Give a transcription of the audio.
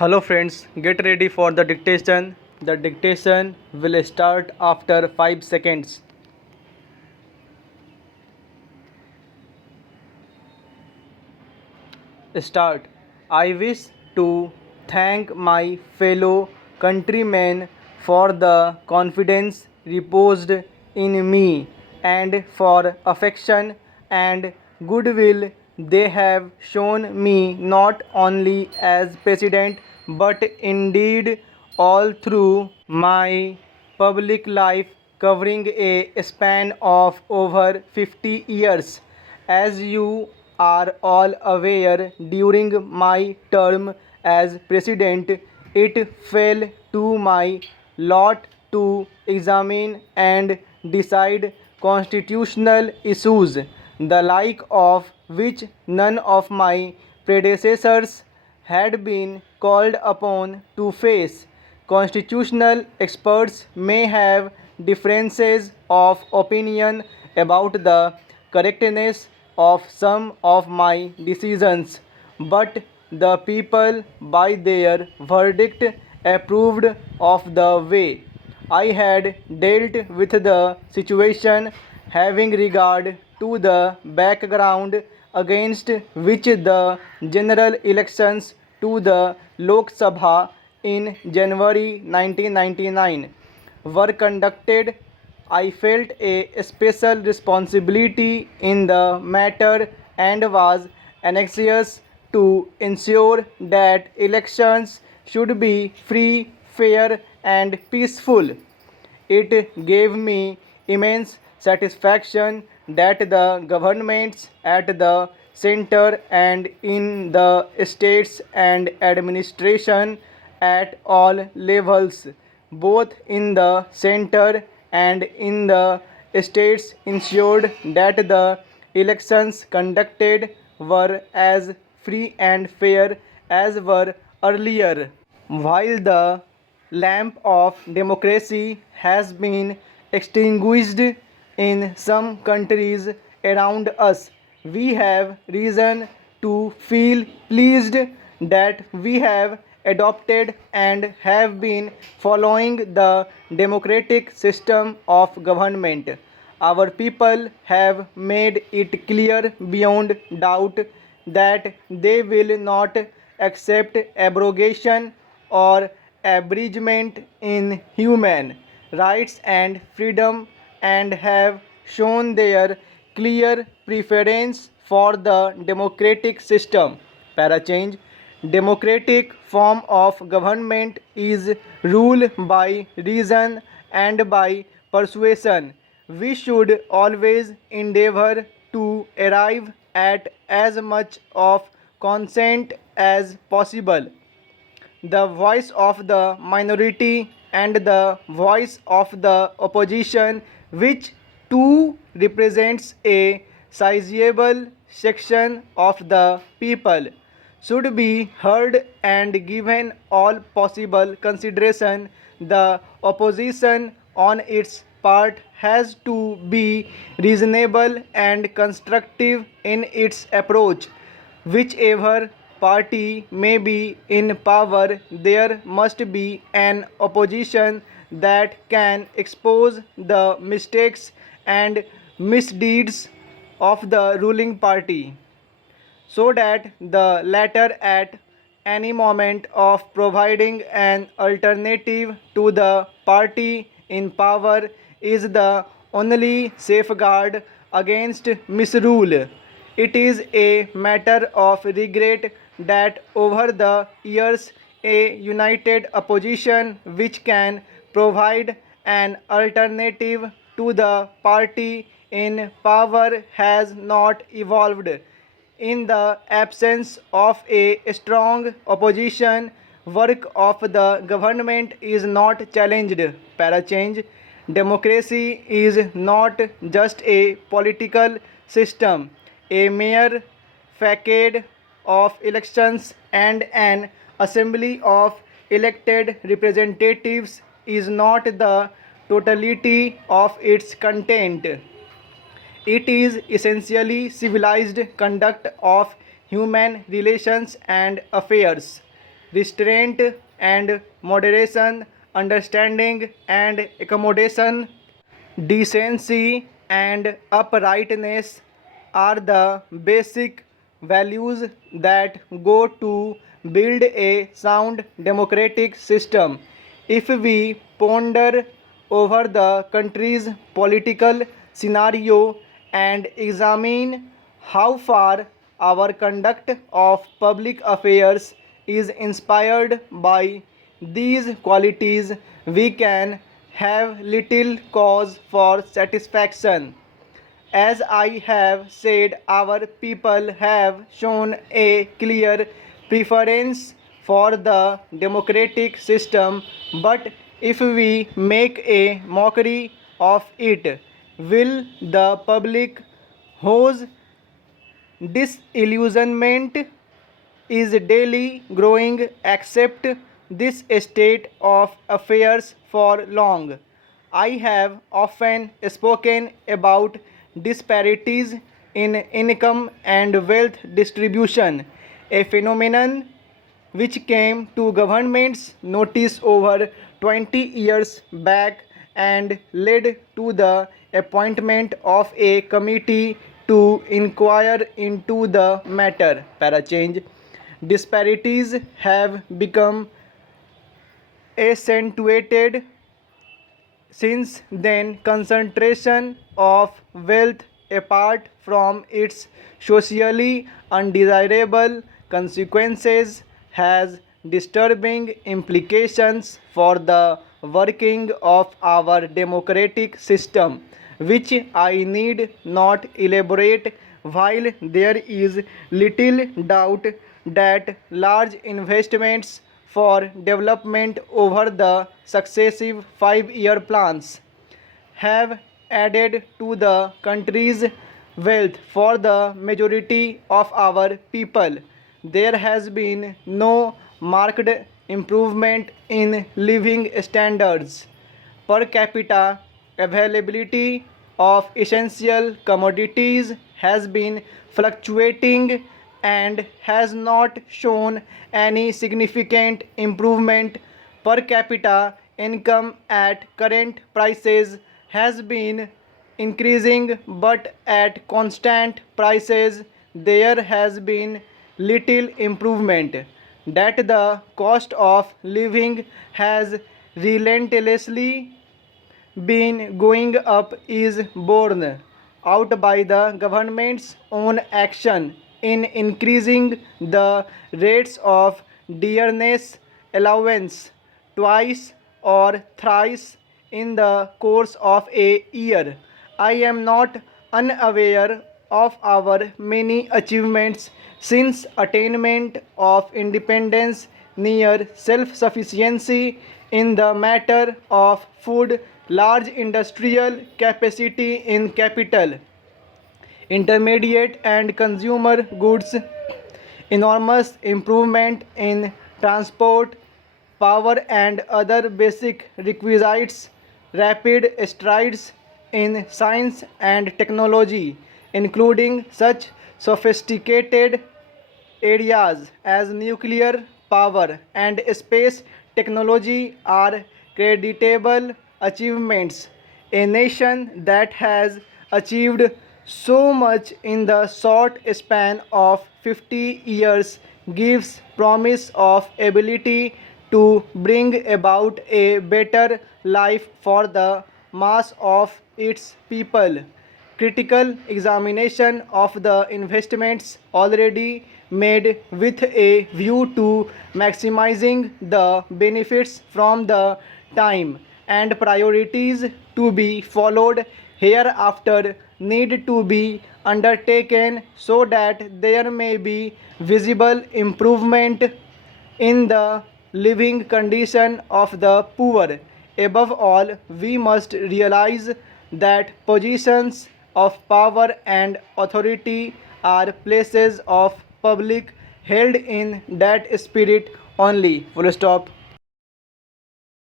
Hello friends, get ready for the dictation. The dictation will start after 5 seconds. Start. I wish to thank my fellow countrymen for the confidence reposed in me and for affection and goodwill they have shown me not only as president but indeed all through my public life covering a span of over 50 years. As you are all aware, during my term as president, it fell to my lot to examine and decide constitutional issues, the like of which none of my predecessors had been called upon to face. Constitutional experts may have differences of opinion about the correctness of some of my decisions, but the people, by their verdict, approved of the way I had dealt with the situation, having regard to the background against which the general elections to the Lok Sabha in January 1999 were conducted. I felt a special responsibility in the matter and was anxious to ensure that elections should be free, fair, and peaceful. It gave me immense satisfaction that the governments at the center and in the states and administration at all levels, both in the center and in the states, ensured that the elections conducted were as free and fair as were earlier. While the lamp of democracy has been extinguished in some countries around us, we have reason to feel pleased that we have adopted and have been following the democratic system of government. Our people have made it clear beyond doubt that they will not accept abrogation or abridgment in human rights and freedom and have shown their clear preference for the democratic system. Para change. Democratic form of government is rule by reason and by persuasion. We should always endeavor to arrive at as much of consent as possible. The voice of the minority and the voice of the opposition, which too represents a sizable section of the people, should be heard and given all possible consideration. The opposition, on its part, has to be reasonable and constructive in its approach. Whichever party may be in power, there must be an opposition that can expose the mistakes and misdeeds of the ruling party, so that the latter at any moment of providing an alternative to the party in power is the only safeguard against misrule. It is a matter of regret that over the years a united opposition which can provide an alternative to the party in power has not evolved. In the absence of a strong opposition, work of the government is not challenged. Para change. Democracy is not just a political system. A mere facade of elections and an assembly of elected representatives is not the totality of its content. It is essentially civilized conduct of human relations and affairs. restraint and moderation, understanding and accommodation, decency and uprightness are the basic values that go to build a sound democratic system. If we ponder over the country's political scenario and examine how far our conduct of public affairs is inspired by these qualities, we can have little cause for satisfaction. As I have said, our people have shown a clear preference for the democratic system, but if we make a mockery of it, will the public whose disillusionment is daily growing accept this state of affairs for long? I have often spoken about disparities in income and wealth distribution, a phenomenon which came to government's notice over 20 years back and led to the appointment of a committee to inquire into the matter. Para change. Disparities have become accentuated since then. Concentration of wealth, apart from its socially undesirable consequences, has disturbing implications for the working of our democratic system, which I need not elaborate. While there is little doubt that large investments for development over the successive 5-year plans have added to the country's wealth for the majority of our people, there has been no marked improvement in living standards. Per capita availability of essential commodities has been fluctuating and has not shown any significant improvement. Per capita income at current prices has been increasing, but at constant prices there has been little improvement. That the cost of living has relentlessly been going up is borne out by the government's own action in increasing the rates of dearness allowance twice or thrice in the course of a year. I am not unaware of our many achievements since attainment of independence, near self-sufficiency in the matter of food, large industrial capacity in capital, intermediate and consumer goods, enormous improvement in transport, power and other basic requisites, rapid strides in science and technology, including such sophisticated areas as nuclear power and space technology are creditable achievements. A nation that has achieved so much in the short span of 50 years gives promise of ability to bring about a better life for the mass of its people. Critical examination of the investments already made with a view to maximizing the benefits from the time and priorities to be followed hereafter need to be undertaken so that there may be visible improvement in the living condition of the poor. Above all, we must realize that positions of power and authority are places of public held in that spirit only. Full stop.